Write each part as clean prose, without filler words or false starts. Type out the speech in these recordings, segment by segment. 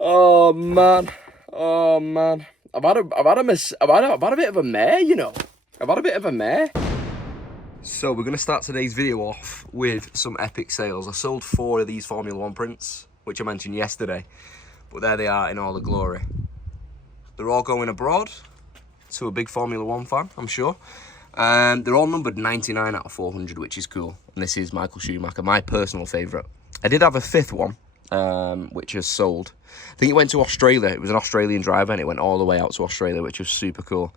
Oh man, oh man. I've had a bit of a mare, you know. I've had a bit of a mare. So we're gonna start today's video off with some epic sales. I sold 4 of these Formula 1 prints, which I mentioned yesterday, but there they are in all the glory. They're all going abroad to a big Formula 1 fan, I'm sure. They're all numbered 99 out of 400, which is cool. And this is Michael Schumacher, my personal favourite. I did have a 5th one, which has sold. I think it went to Australia. It was an Australian driver, and it went all the way out to Australia, which was super cool.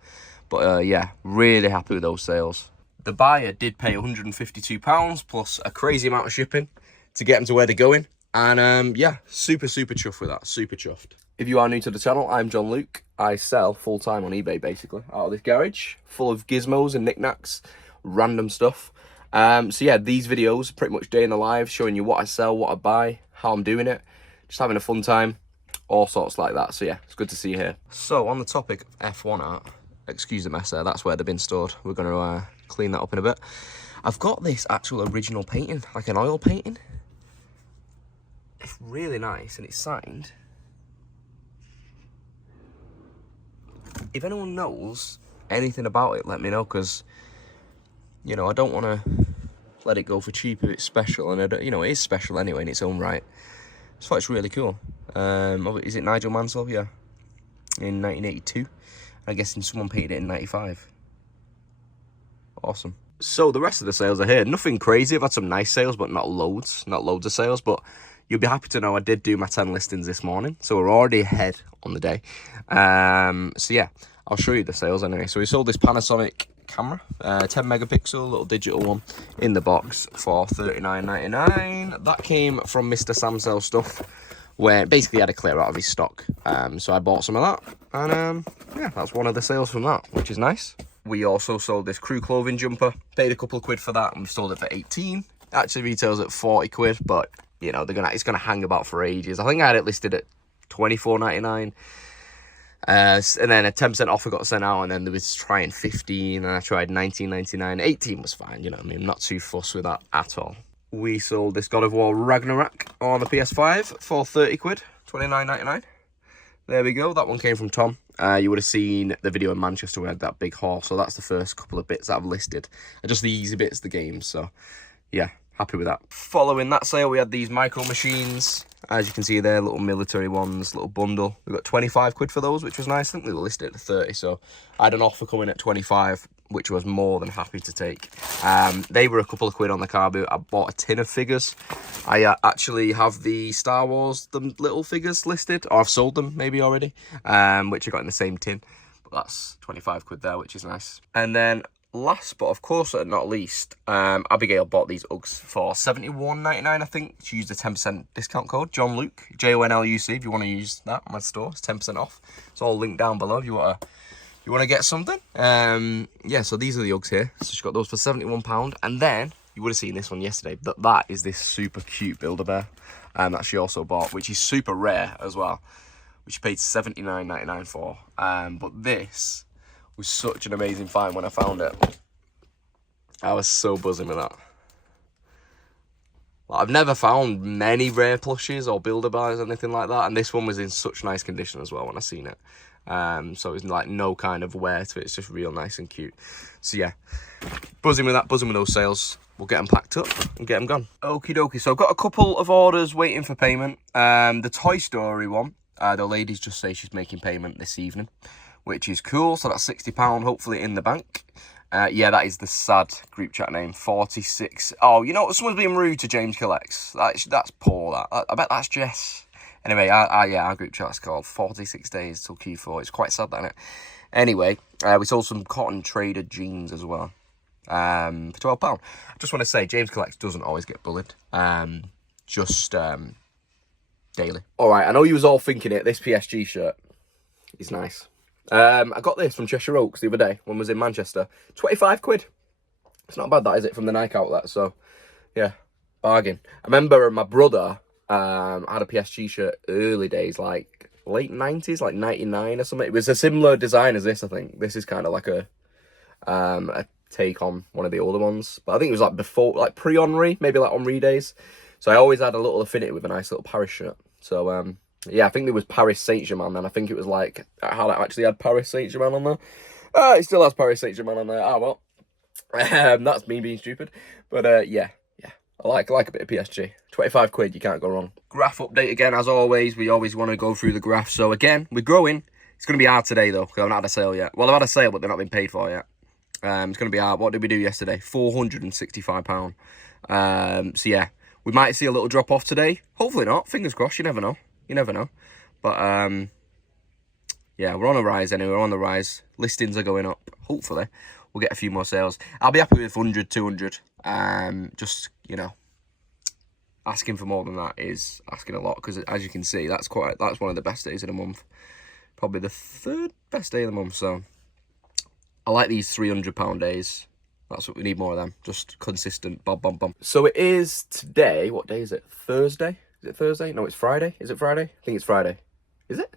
But yeah, really happy with those sales. The buyer did pay £152 plus a crazy amount of shipping to get them to where they're going. And yeah, super chuffed with that, super chuffed. If you are new to the channel, I'm John Luke. I sell full-time on eBay, basically, out of this garage, full of gizmos and knickknacks, random stuff. So yeah, these videos, pretty much day in the life, showing you what I sell, what I buy, how I'm doing it, just having a fun time, all sorts like that. So yeah, it's good to see you here. So on the topic of F1 art, excuse the mess there, that's where they've been stored. We're going to clean that up in a bit. I've got this actual original painting, like an oil painting. It's really nice, and it's signed. If anyone knows anything about it, let me know, because, you know, I don't want to let it go for cheap if it's special, and I don't, you know, it is special anyway in its own right. So it's really cool. Is it Nigel Mansell? Yeah, in 1982. I'm guessing someone painted it in 95. Awesome. So the rest of the sales are here. Nothing crazy. I've had some nice sales, but not loads of sales. But you'll be happy to know I did do my 10 listings this morning, so we're already ahead on the day. So yeah, I'll show you the sales anyway. So we sold this Panasonic camera, 10 megapixel, little digital one, in the box for $39.99. That came from Mr. Sam Sells Stuff, where basically he had to clear out of his stock. So I bought some of that, and yeah, that's one of the sales from that, which is nice. We also sold this crew clothing jumper, paid a couple of quid for that, and we've sold it for 18. Actually retails at 40 quid, but you know, it's gonna hang about for ages. I think I had it listed at $24.99. And then a 10% offer got sent out, and then there was trying 15, and I tried $19.99. 18 was fine, you know what I mean? I'm not too fussed with that at all. We sold this God of War Ragnarok on the PS5 for 30 quid, $29.99. There we go. That one came from Tom. You would have seen the video in Manchester where I had that big haul, so that's the first couple of bits that I've listed. Just the easy bits of the game, so yeah, happy with that. Following that sale, we had these micro machines. As you can see there, little military ones, little bundle. We got 25 quid for those, which was nice. I think they were listed at 30, so I had an offer coming at 25, which I was more than happy to take. They were a couple of quid on the car boot. I bought a tin of figures. I actually have the Star Wars, the little figures listed, or I've sold them maybe already, which I got in the same tin. But that's 25 quid there, which is nice. And then last but of course not least, Abigail bought these Uggs for $71.99, I think. She used a 10% discount code, John Luke, JONLUC, if you want to use that on my store. It's 10% off. It's all linked down below if you want to get something. Yeah, so these are the Uggs here. So she got those for £71. And then you would have seen this one yesterday, but that is this super cute Build-A-Bear that she also bought, which is super rare as well, which she paid $79.99 for. But this was such an amazing find when I found it. I was so buzzing with that. I've never found many rare plushes or Build-A-Bears or anything like that, and this one was in such nice condition as well when I seen it. So it was like no kind of wear to it. It's just real nice and cute. So yeah, buzzing with that, buzzing with those sales. We'll get them packed up and get them gone. Okie dokie. So I've got a couple of orders waiting for payment. The Toy Story one, the ladies just say she's making payment this evening, which is cool. So that's £60 hopefully in the bank. Yeah, that is the sad group chat name, 46. Oh, you know, someone's being rude to James Collects. That's poor, that. I bet that's Jess. Anyway, yeah, our group chat's called 46 Days Till Q4. It's quite sad, isn't it? Anyway, we sold some cotton traded jeans as well, for £12. I just want to say, James Collects doesn't always get bullied. Just daily. All right, I know you was all thinking it. This PSG shirt is nice. I got this from Cheshire Oaks the other day when I was in Manchester. 25 quid. It's not bad, that, is it, from the Nike outlet? So, yeah, bargain. I remember my brother had a PSG shirt early days, like late 90s, like 99 or something. It was a similar design as this, I think. This is kind of like a take on one of the older ones. But I think it was like before, like pre-Henri, maybe like Henri days. So I always had a little affinity with a nice little Paris shirt. So, yeah, I think there was Paris Saint-Germain, and I think it was like, how it actually had Paris Saint-Germain on there. It still has Paris Saint-Germain on there. Oh, well. That's me being stupid. But, yeah. I like a bit of PSG. 25 quid, you can't go wrong. Graph update again, as always. We always want to go through the graph. So, again, we're growing. It's going to be hard today, though, because I haven't had a sale yet. Well, I've had a sale, but they're not been paid for yet. It's going to be hard. What did we do yesterday? £465. So, yeah, we might see a little drop off today. Hopefully not. Fingers crossed. You never know. You never know. But, yeah, we're on a rise anyway. We're on the rise. Listings are going up. Hopefully, we'll get a few more sales. I'll be happy with 100, 200. Just, you know, asking for more than that is asking a lot, because as you can see, that's one of the best days of the month. Probably the third best day of the month. So I like these £300 days. That's what we need more of them. Just consistent. Bum, bum, bum. So it is today. What day is it? Thursday? Is it Thursday? No, it's Friday. Is it Friday? I think it's Friday. Is it?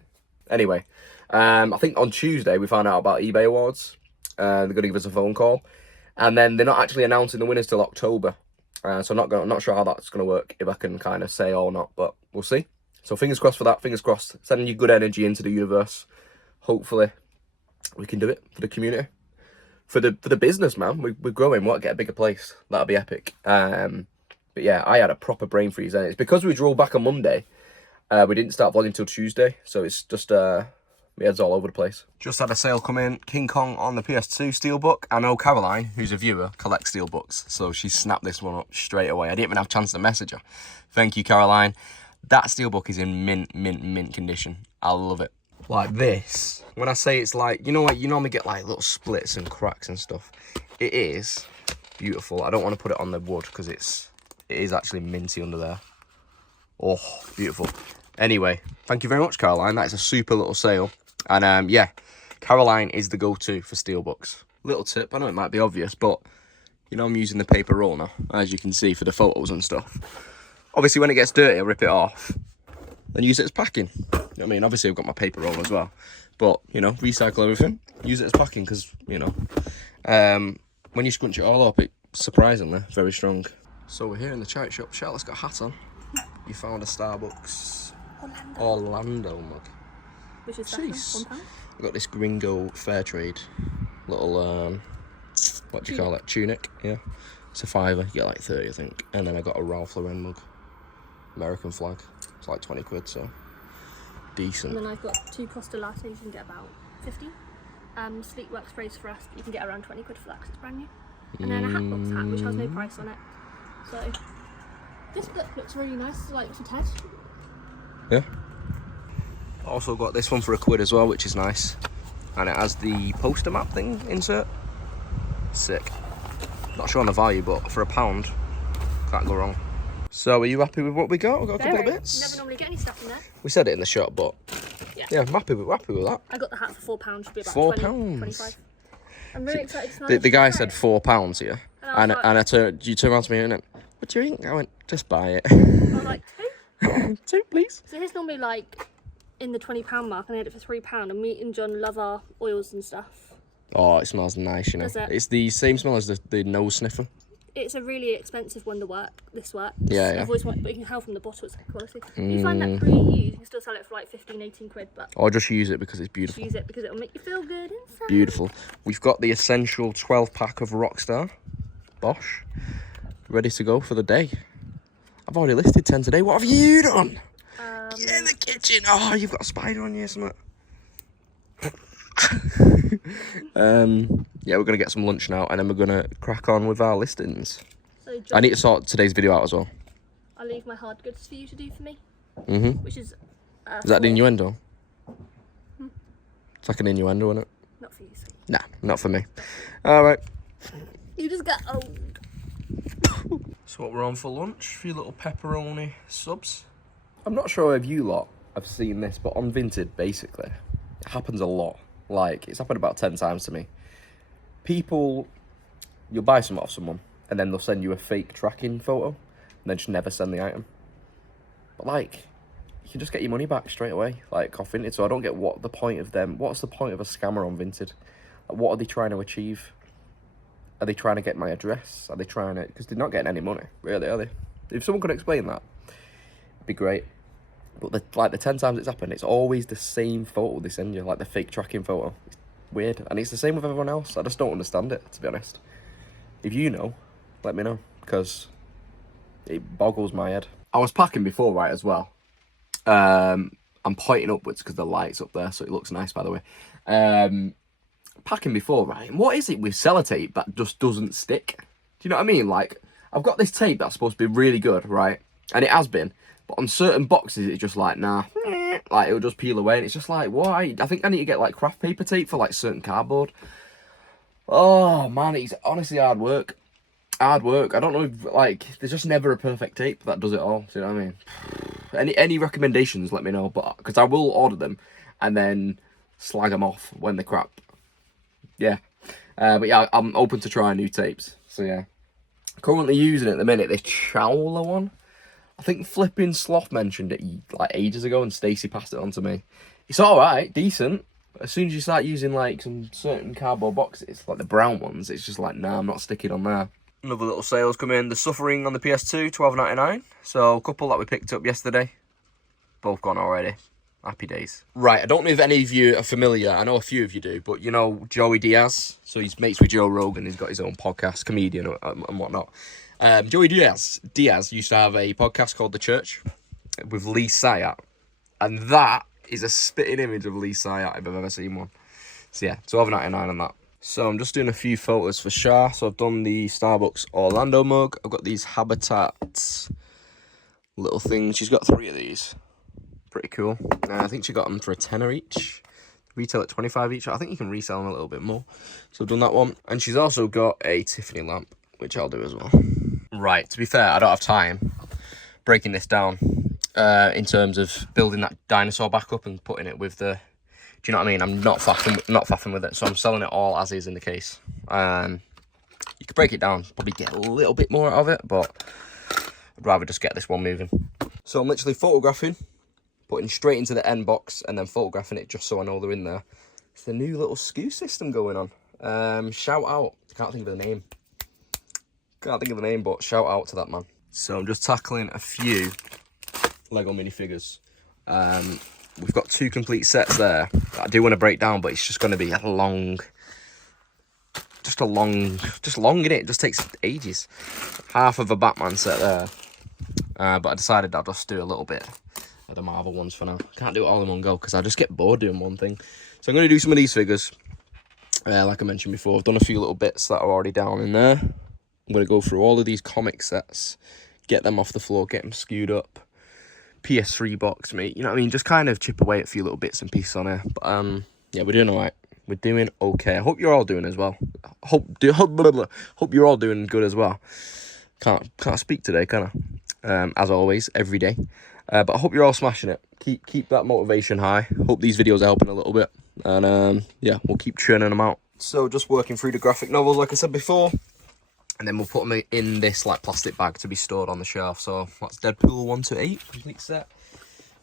Anyway, I think on Tuesday we found out about eBay Awards. They're going to give us a phone call. And then they're not actually announcing the winners till October. So I'm not sure how that's going to work, if I can kind of say or not, but we'll see. So fingers crossed for that, fingers crossed. Sending you good energy into the universe. Hopefully we can do it for the community. For the business, man. We're growing. We want to get a bigger place. That'll be epic. But yeah, I had a proper brain freeze. And it's because we drove back on Monday. We didn't start vlogging till Tuesday. So it's just... my head's all over the place. Just had a sale come in. King Kong on the PS2 Steelbook. I know Caroline, who's a viewer, collects Steelbooks. So she snapped this one up straight away. I didn't even have a chance to message her. Thank you, Caroline. That Steelbook is in mint condition. I love it. Like this. When I say it's like, you know what, you normally get like little splits and cracks and stuff. It is beautiful. I don't want to put it on the wood because it is actually minty under there. Oh, beautiful. Anyway, thank you very much, Caroline. That is a super little sale. And yeah, Caroline is the go-to for Steelbooks. Little tip, I know it might be obvious, but you know I'm using the paper roll now, as you can see, for the photos and stuff. Obviously, when it gets dirty, I rip it off, then use it as packing. You know what I mean? Obviously, I've got my paper roll as well, but you know, recycle everything, use it as packing, because you know, when you scrunch it all up, it's surprisingly very strong. So we're here in the charity shop. Charlotte's got a hat on. You found a Starbucks Orlando mug. Which is £1. I've got this Gringo fair trade little what do you call it, tunic. Yeah, it's a £5. You get like 30, I think. And then I got a Ralph Lauren mug, American flag. It's like 20 quid, so decent. And then I've got 2 Costa Lattes. You can get about 50. Sleek Work sprays for us, you can get around 20 quid for that because it's brand new. And then a Hatbox hat, which has no price on it. So this book looks really nice, like for Ted. Yeah. Also got this one for £1 as well, which is nice. And it has the poster map thing insert. Sick. Not sure on the value, but for £1, can't go wrong. So are you happy with what we got? We got a couple of bits. Never normally get any stuff in there. We said it in the shop, but yeah, I'm happy with that. I got the hat for £4, should be about £4. 25. I'm really excited to smell the guy said £4 here, and you turned around to me and went, "What do you think?" I went, "Just buy it." I was like, 2? 2, please. So here's normally like in the £20 mark, and I had it for £3. And me and John love our oils and stuff. Oh, it smells nice, you know. Does it? It's the same smell as the nose sniffer. It's a really expensive one to work. This works. Yeah. I've always wanted, but you can tell from the bottle it's good quality. You find that pre-used, you can still sell it for like 15, 18 quid. But or just use it because it's beautiful. Just use it because it'll make you feel good inside. Beautiful. We've got the essential 12-pack of Rockstar, Bosch, ready to go for the day. I've already listed 10 today. What have you done? Get in the kitchen. Oh, you've got a spider on you, something. Yeah, we're gonna get some lunch now, and then we're gonna crack on with our listings. So John, I need to sort today's video out as well. I'll leave my hard goods for you to do for me. Which is. Is that an innuendo? It's like an innuendo, isn't it? Not for you. So. Nah, not for me. All right. You just got old. So what we're on for lunch? A few little pepperoni subs. I'm not sure if you lot have seen this, but on Vinted, basically, it happens a lot. Like, it's happened about 10 times to me. People, you'll buy something off someone, and then they'll send you a fake tracking photo, and then just never send the item. But, like, you can just get your money back straight away, like, off Vinted. So I don't get what the point of them, what's the point of a scammer on Vinted? Like, what are they trying to achieve? Are they trying to get my address? Are they trying to, because they're not getting any money, really, are they? If someone could explain that, it'd be great. But the 10 times it's happened, it's always the same photo they send you, like the fake tracking photo. It's weird, and it's the same with everyone else. I just don't understand it, to be honest. If you know, let me know, because it boggles my head. I was packing before, right, as well. I'm pointing upwards because the light's up there, so it looks nice, by the way. Packing before, right, and what is it with sellotape that just doesn't stick? Do you know what I mean? Like, I've got this tape that's supposed to be really good, right, and it has been, but on certain boxes it's just like, nah, like it'll just peel away, and it's just like, why? I think I need to get like craft paper tape for like certain cardboard. Oh man, it's honestly hard work. I don't know if, like, there's just never a perfect tape that does it all. Do you know what I mean? Any recommendations, let me know, but because I will order them and then slag them off when they're crap. Yeah. But yeah, I'm open to trying new tapes. So yeah. Currently using it at the minute, this Chowler one. I think flipping Sloth mentioned it like ages ago and Stacey passed it on to me. It's alright, decent. As soon as you start using like some certain cardboard boxes, like the brown ones, it's just like, nah, I'm not sticking on there. Another little sales come in. The Suffering on the PS2, $12.99. So a couple that we picked up yesterday. Both gone already. Happy days. Right, I don't know if any of you are familiar. I know a few of you do, but you know Joey Diaz. So he's mates with Joe Rogan. He's got his own podcast, comedian and whatnot. Joey Diaz used to have a podcast called The Church with Lee Syatt. And that is a spitting image of Lee Syatt if I've ever seen one. So yeah, $12.99 on that. So I'm just doing a few photos for Shah. So I've done the Starbucks Orlando mug. I've got these Habitat little things. She's got 3 of these. Pretty cool. I think she got them for a tenner each. Retail at 25 each. I think you can resell them a little bit more. So I've done that one. And she's also got a Tiffany lamp, which I'll do as well. Right, to be fair, I don't have time breaking this down in terms of building that dinosaur back up and putting it with the... Do you know what I mean? I'm not faffing with it. So I'm selling it all as is in the case. You could break it down, probably get a little bit more out of it, but I'd rather just get this one moving. So I'm literally photographing, putting straight into the end box, and then photographing it just so I know they're in there. It's the new little SKU system going on. Shout out. I can't think of the name. But shout out to that man. So I'm just tackling a few Lego minifigures. We've got 2 complete sets there that I do want to break down, but it's just going to be long, innit? It just takes ages. Half of a Batman set there. But I decided I'll just do a little bit of the Marvel ones for now. Can't do it all in one go because I just get bored doing one thing. So I'm going to do some of these figures. Like I mentioned before, I've done a few little bits that are already down in there. I'm going to go through all of these comic sets, get them off the floor, get them skewed up. PS3 box, mate. You know what I mean? Just kind of chip away at a few little bits and pieces on here. But yeah, we're doing all right. We're doing okay. I hope you're all doing as well. Hope you're all doing good as well. Can't speak today, can I? As always, every day. But I hope you're all smashing it. Keep that motivation high. Hope these videos are helping a little bit. And yeah, we'll keep churning them out. So just working through the graphic novels, like I said before. And then we'll put them in this like plastic bag to be stored on the shelf. So that's Deadpool 1 to 8 complete set.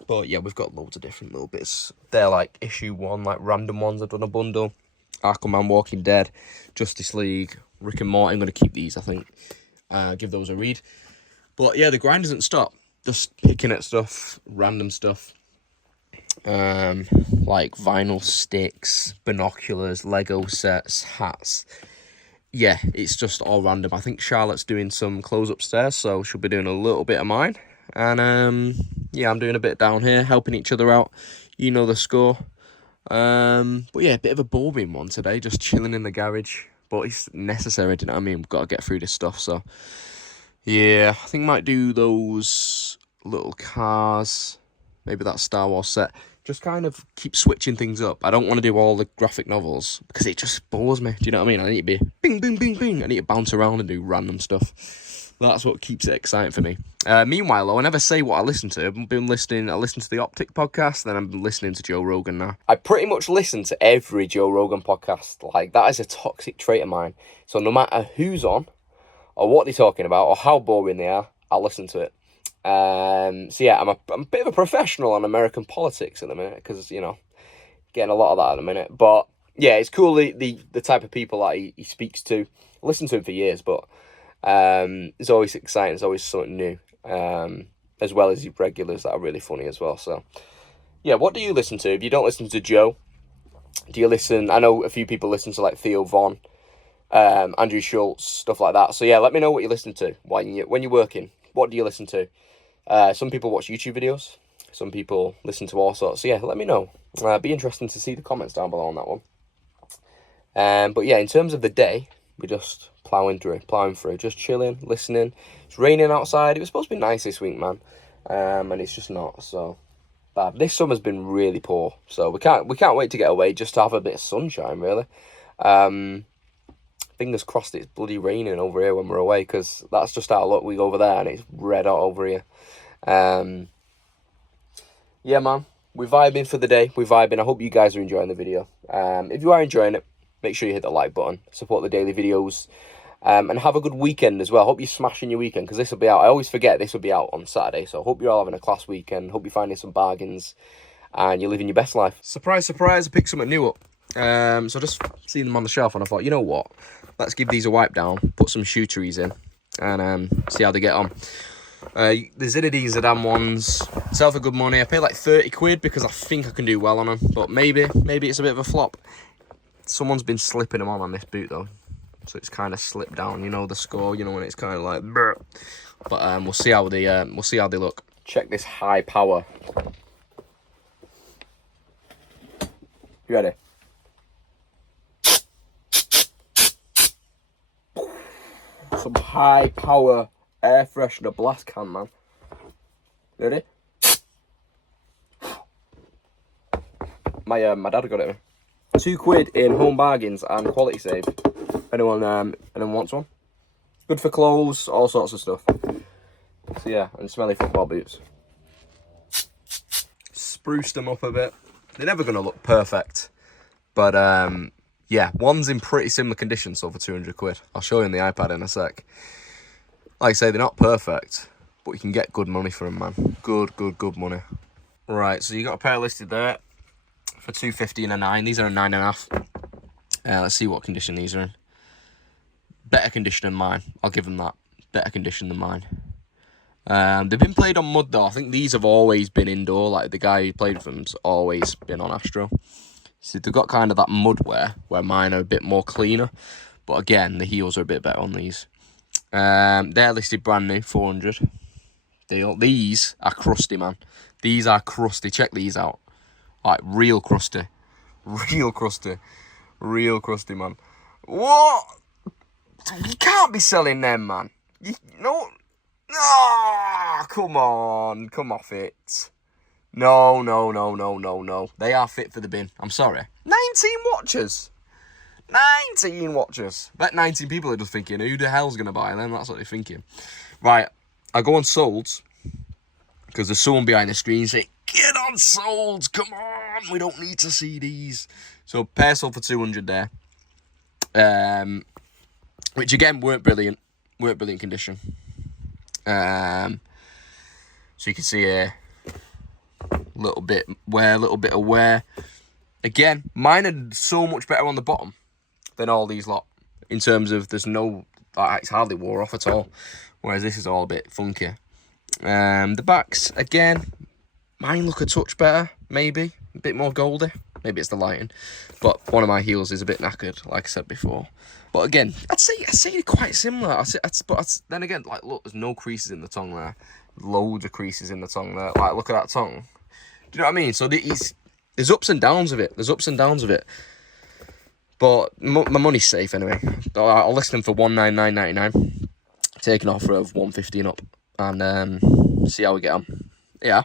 But yeah, we've got loads of different little bits. They're like issue 1, like random ones. I've done a bundle. Aquaman, Walking Dead, Justice League, Rick and Morty. I'm going to keep these, I think. Give those a read. But yeah, the grind doesn't stop. Just picking at stuff, random stuff. Like vinyl sticks, binoculars, Lego sets, hats. Yeah, it's just all random. I think Charlotte's doing some clothes upstairs, so she'll be doing a little bit of mine. And yeah, I'm doing a bit down here, helping each other out. You know the score. But yeah, a bit of a boring one today, just chilling in the garage. But it's necessary, do you know what I mean? We've got to get through this stuff, so... Yeah, I think I might do those little cars. Maybe that Star Wars set. Just kind of keep switching things up. I don't want to do all the graphic novels because it just bores me. Do you know what I mean? I need to be bing, bing, bing, bing. I need to bounce around and do random stuff. That's what keeps it exciting for me. Meanwhile, though, I never say what I listen to. I listen to the Optic podcast, then I'm listening to Joe Rogan now. I pretty much listen to every Joe Rogan podcast. Like, that is a toxic trait of mine. So no matter who's on, or what they're talking about, or how boring they are, I'll listen to it. So yeah, I'm a bit of a professional on American politics at the minute, because, you know, getting a lot of that at the minute. But yeah, it's cool, the type of people that he speaks to. I listened to him for years, but it's always exciting, it's always something new. as well as your regulars that are really funny as well. So yeah, what do you listen to? If you don't listen to Joe, do you listen? I know a few people listen to like Theo Von, Andrew Schultz, stuff like that. So yeah, let me know what you listen to when you're working. What do you listen to? Some people watch YouTube videos. Some people listen to all sorts. So yeah, let me know. Be interesting to see the comments down below on that one. But yeah, in terms of the day, we're just plowing through, just chilling, listening. It's raining outside. It was supposed to be nice this week, man, and it's just not. So bad. This summer's been really poor. So we can't wait to get away just to have a bit of sunshine, really. Fingers crossed it's bloody raining over here when we're away, because that's just our luck. We go over there and it's red hot over here. Yeah, man, we're vibing for the day. We're vibing. I hope you guys are enjoying the video. If you are enjoying it, make sure you hit the like button. Support the daily videos. And have a good weekend as well. Hope you're smashing your weekend, because this will be out. I always forget this will be out on Saturday. So I hope you're all having a class weekend. Hope you're finding some bargains and you're living your best life. Surprise, surprise, I picked something new up. So just seeing them on the shelf, and I thought, you know what? Let's give these a wipe down, put some shooteries in, and see how they get on. The Zinedine Zidane ones sell for good money. I paid like 30 quid because I think I can do well on them, but maybe it's a bit of a flop. Someone's been slipping them on this boot though, so it's kind of slipped down. You know the score. You know when it's kind of like, brr. But we'll see how they look. Check this high power. You ready? Some high power air freshener blast can, man. Ready? My dad got it. £2 in home bargains and quality save. Anyone wants one? Good for clothes, all sorts of stuff. So yeah, and smelly football boots. Spruced them up a bit. They're never gonna look perfect, but yeah, one's in pretty similar condition, so for 200 quid. I'll show you on the iPad in a sec. Like I say, they're not perfect, but you can get good money for them, man. Good money. Right, so you got a pair listed there for 250 and a 9. These are a 9.5. Let's see what condition these are in. Better condition than mine. I'll give them that. Better condition than mine. They've been played on mud though. I think these have always been indoor. Like the guy who played with them's always been on Astro. So they've got kind of that mud wear where mine are a bit more cleaner. But again, the heels are a bit better on these. They're listed brand new, 400. These are crusty, man. These are crusty. Check these out. Like real crusty. Real crusty, man. What? You can't be selling them, man. No. Ah, come on. Come off it. No. They are fit for the bin. I'm sorry. 19 watchers. 19 watchers. Bet 19 people are just thinking, who the hell's going to buy them? That's what they're thinking. Right. I go on Solds, because there's someone behind the screen saying, get on Solds. Come on. We don't need to see these. So pair sold for 200 there. Which again weren't brilliant condition. So you can see a little bit of wear. Again, mine are so much better on the bottom than all these lot. In terms of there's no, it's hardly wore off at all. Whereas this is all a bit funky. The backs, again, mine look a touch better, maybe. A bit more goldy. Maybe it's the lighting. But one of my heels is a bit knackered, like I said before. But again, I'd say they're quite similar. Then again, like, look, there's no creases in the tongue there. Loads of creases in the tongue there. Like, look at that tongue. Do you know what I mean? So there's ups and downs of it. But my money's safe anyway. I'll list them for $199.99. Take an offer of $150 and up. And see how we get on. Yeah.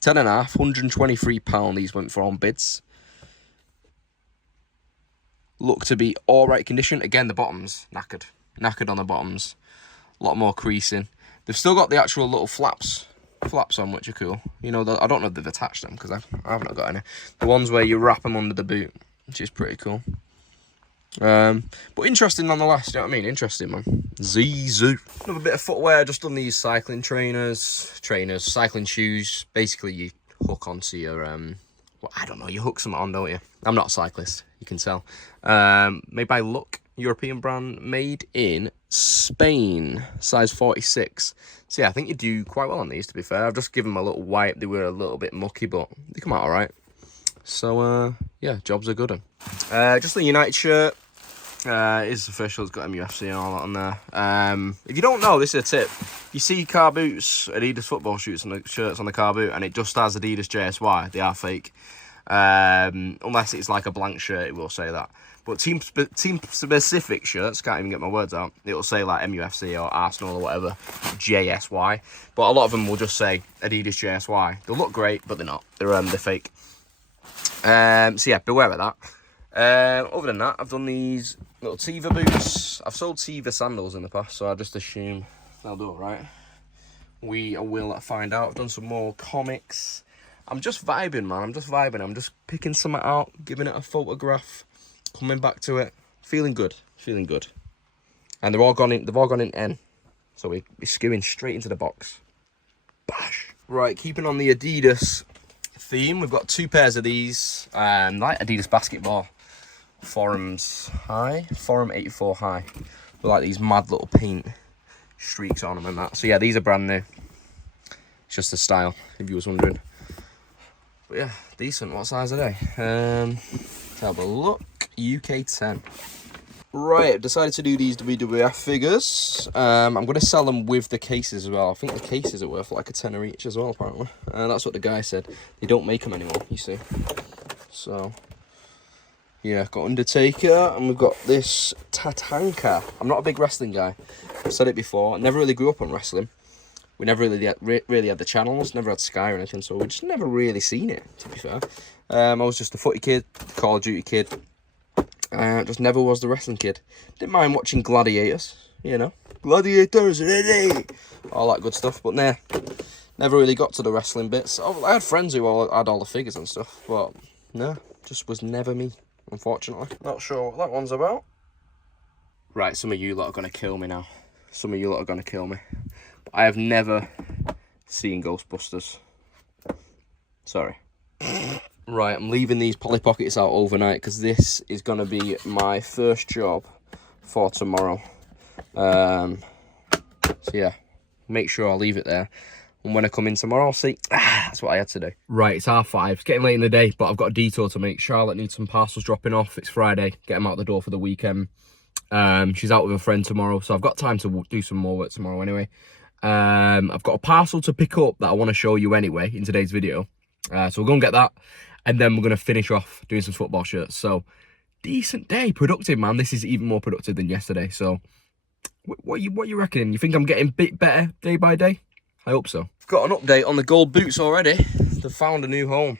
10.5, £123 these went for on bids. Look to be alright condition. Again, the bottoms, knackered on the bottoms. A lot more creasing. They've still got the actual little flaps on, which are cool. You know, I don't know if they've attached them, because I haven't got any. The ones where you wrap them under the boot, which is pretty cool. But interesting nonetheless, you know what I mean? Interesting, man. Zizou. Another bit of footwear, just on these cycling trainers, cycling shoes. Basically, you hook onto your, well, I don't know, you hook something on, don't you? I'm not a cyclist, you can tell. Made by Look European brand made in Spain, size 46. So yeah, I think you do quite well on these, to be fair. I've just given them a little wipe. They were a little bit mucky, but they come out all right. So yeah, jobs are good. Just the United shirt. Is official. It's got MUFC and all that on there. If you don't know, this is a tip. You see car boots, Adidas football shirts on the car boot, and it just has Adidas JSY. They are fake. Unless it's like a blank shirt, it will say that. But team specific shirts, can't even get my words out. It'll say like MUFC or Arsenal or whatever, JSY. But a lot of them will just say Adidas JSY. They'll look great, but they're not. They're fake. So yeah, beware of that. Other than that, I've done these little Tiva boots. I've sold Tiva sandals in the past, so I just assume they'll do it right. We will find out. I've done some more comics. I'm just vibing, man. I'm just vibing. I'm just picking something out, giving it a photograph, coming back to it. Feeling good. Feeling good. And they've all gone in N. So we're skewing straight into the box. Bash. Right, keeping on the Adidas theme, we've got 2 pairs of these. Like Adidas basketball. Forums high. Forum 84 high. With like these mad little paint streaks on them and that. So yeah, these are brand new. It's just the style, if you was wondering. But yeah, decent. What size are they? Let's have a look. UK 10. Right, decided to do these WWF figures. I'm going to sell them with the cases as well. I think the cases are worth like a tenner each as well, apparently. That's what the guy said. They don't make them anymore, you see. So, yeah, got Undertaker, and we've got this Tatanka. I'm not a big wrestling guy. I've said it before. I never really grew up on wrestling. We never really had the channels, never had Sky or anything, so we just never really seen it, to be fair. I was just a footy kid, Call of Duty kid. Just never was the wrestling kid. Didn't mind watching Gladiators, you know. Gladiators, ready! All that good stuff, but nah. Never really got to the wrestling bits. I had friends who had all the figures and stuff, but no, just was never me, unfortunately. Not sure what that one's about. Right, some of you lot are going to kill me now. Some of you lot are going to kill me. I have never seen Ghostbusters. Sorry. Right, I'm leaving these Polly Pockets out overnight because this is going to be my first job for tomorrow. So yeah, make sure I leave it there. And when I come in tomorrow, I'll see. That's what I had to do. Right, it's 5:30. It's getting late in the day, but I've got a detour to make. Charlotte needs some parcels dropping off. It's Friday. Get them out the door for the weekend. She's out with a friend tomorrow, so I've got time to do some more work tomorrow anyway. I've got a parcel to pick up that I want to show you anyway in today's video. So we'll go and get that, and then we're going to finish off doing some football shirts. So, decent day. Productive, man. This is even more productive than yesterday. So, what you reckon? You think I'm getting a bit better day by day? I hope so. I've got an update on the gold boots already. They've found a new home.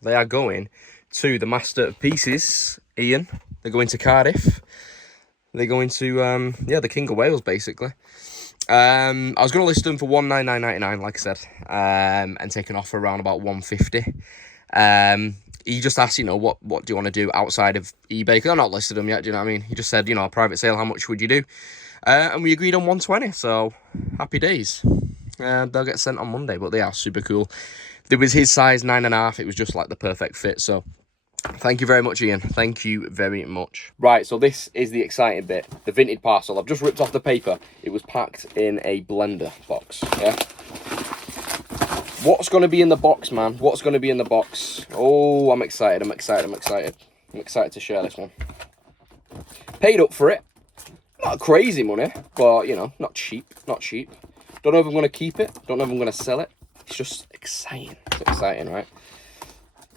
They are going to the Master of Pieces, Ian. They're going to Cardiff. They're going to, yeah, the King of Wales, basically. I was going to list them for $199.99, like I said, and take an offer around about $150. He just asked, you know, what do you want to do outside of eBay? Because I've not listed them yet, do you know what I mean? He just said, you know, a private sale, how much would you do? And we agreed on $120, so happy days. They'll get sent on Monday, but they are super cool. There was his size 9.5. It was just like the perfect fit, so thank you very much, Ian. Thank you very much. Right, so this is the exciting bit. The Vinted parcel. I've just ripped off the paper. It was packed in a blender box, yeah? What's going to be in the box, man? What's going to be in the box? Oh, I'm excited. I'm excited to share this one. Paid up for it. Not crazy money, but, you know, not cheap. Don't know if I'm going to keep it. Don't know if I'm going to sell it. It's just exciting. It's exciting, right?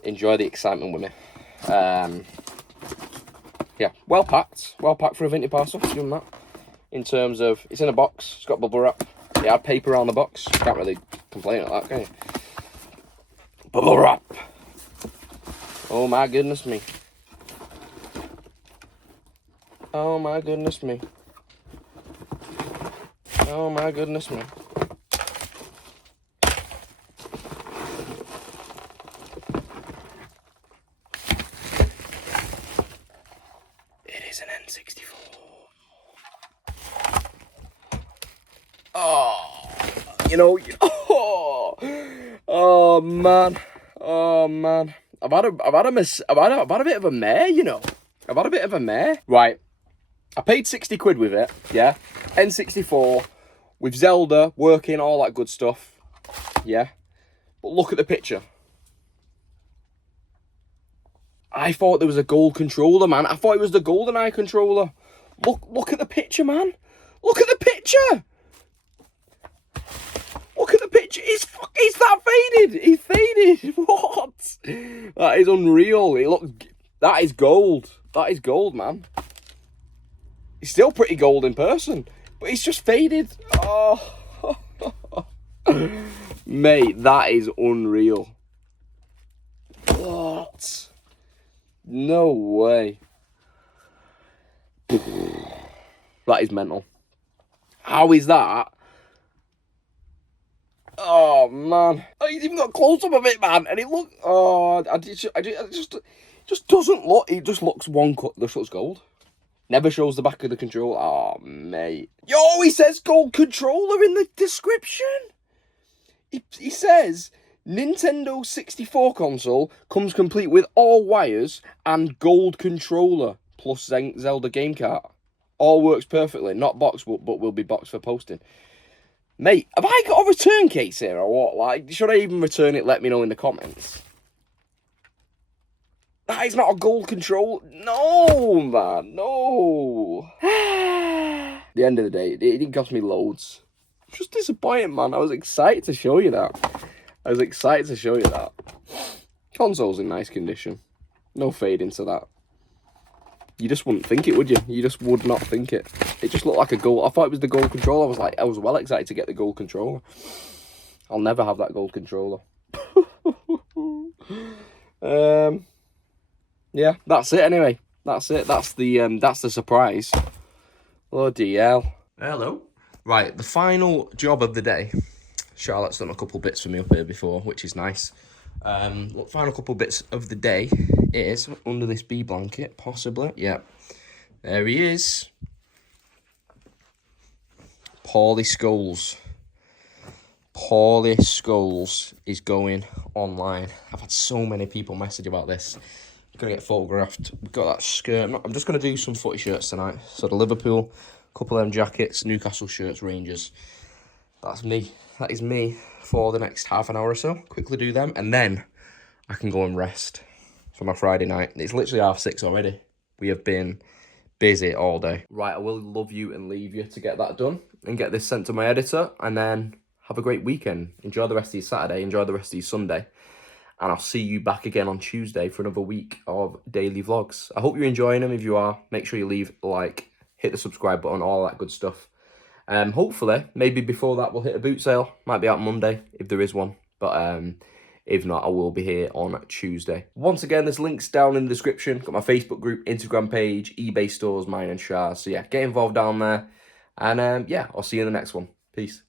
Enjoy the excitement with me. Yeah, well packed for a Vinted parcel. Doing that. In terms of, it's in a box. It's got bubble wrap. It had paper around the box. Can't really complain at that, can you? Bubble wrap. Oh my goodness me. Oh my goodness me. Oh my goodness me. It is an N64. Oh, you know, oh man. I've had a bit of a mare, you know. I've had a bit of a mare. Right. I paid 60 quid with it, yeah. N64, with Zelda, working, all that good stuff, yeah. But look at the picture. I thought there was a gold controller, man. I thought it was the GoldenEye controller. Look at the picture, man. Look at the picture. Look at the picture. He's that faded. He's faded. What? That is unreal. That is gold. That is gold, man. He's still pretty gold in person, but he's just faded. Oh, mate, that is unreal. What? No way. That is mental. How is that? Oh man, he's even got close up of it, man, and it look. Oh, it just doesn't look. It just looks one cut. This looks gold. Never shows the back of the controller. Oh mate, yo, he says gold controller in the description. He says Nintendo 64 console comes complete with all wires and gold controller plus Zelda game cart. All works perfectly. Not boxed, but will be boxed for posting. Mate, have I got a return case here or what? Like, should I even return it? Let me know in the comments. That is not a gold control. No, man, no. At the end of the day, it didn't cost me loads. It's just disappointing, man. I was excited to show you that. Console's in nice condition. No fade into that. You just wouldn't think it, would you? You just would not think it. It just looked like a gold. I thought it was the gold controller. I was well excited to get the gold controller. I'll never have that gold controller. Yeah, that's it anyway. That's it. That's the surprise. Bloody hell. Hello. Right, the final job of the day. Charlotte's done a couple bits for me up here before, which is nice. Look, final couple bits of the day is under this bee blanket, possibly. Yeah, there he is. Paulie Scholes is going online. I've had so many people message about this. I'm gonna get photographed. We've got that skirt. I'm just gonna do some footy shirts tonight. So the Liverpool, couple of them jackets, Newcastle shirts, Rangers. That's me. That is me for the next half an hour or so. Quickly do them, and then I can go and rest for my Friday night. It's literally 6:30 already. We have been busy all day. Right, I will love you and leave you to get that done and get this sent to my editor, and then have a great weekend. Enjoy the rest of your Saturday. Enjoy the rest of your Sunday. And I'll see you back again on Tuesday for another week of daily vlogs. I hope you're enjoying them. If you are, make sure you leave a like, hit the subscribe button, all that good stuff. Hopefully, maybe before that, we'll hit a boot sale. Might be out Monday, if there is one. But if not, I will be here on Tuesday. Once again, there's links down in the description. Got my Facebook group, Instagram page, eBay stores, mine and Shars. So yeah, get involved down there. And yeah, I'll see you in the next one. Peace.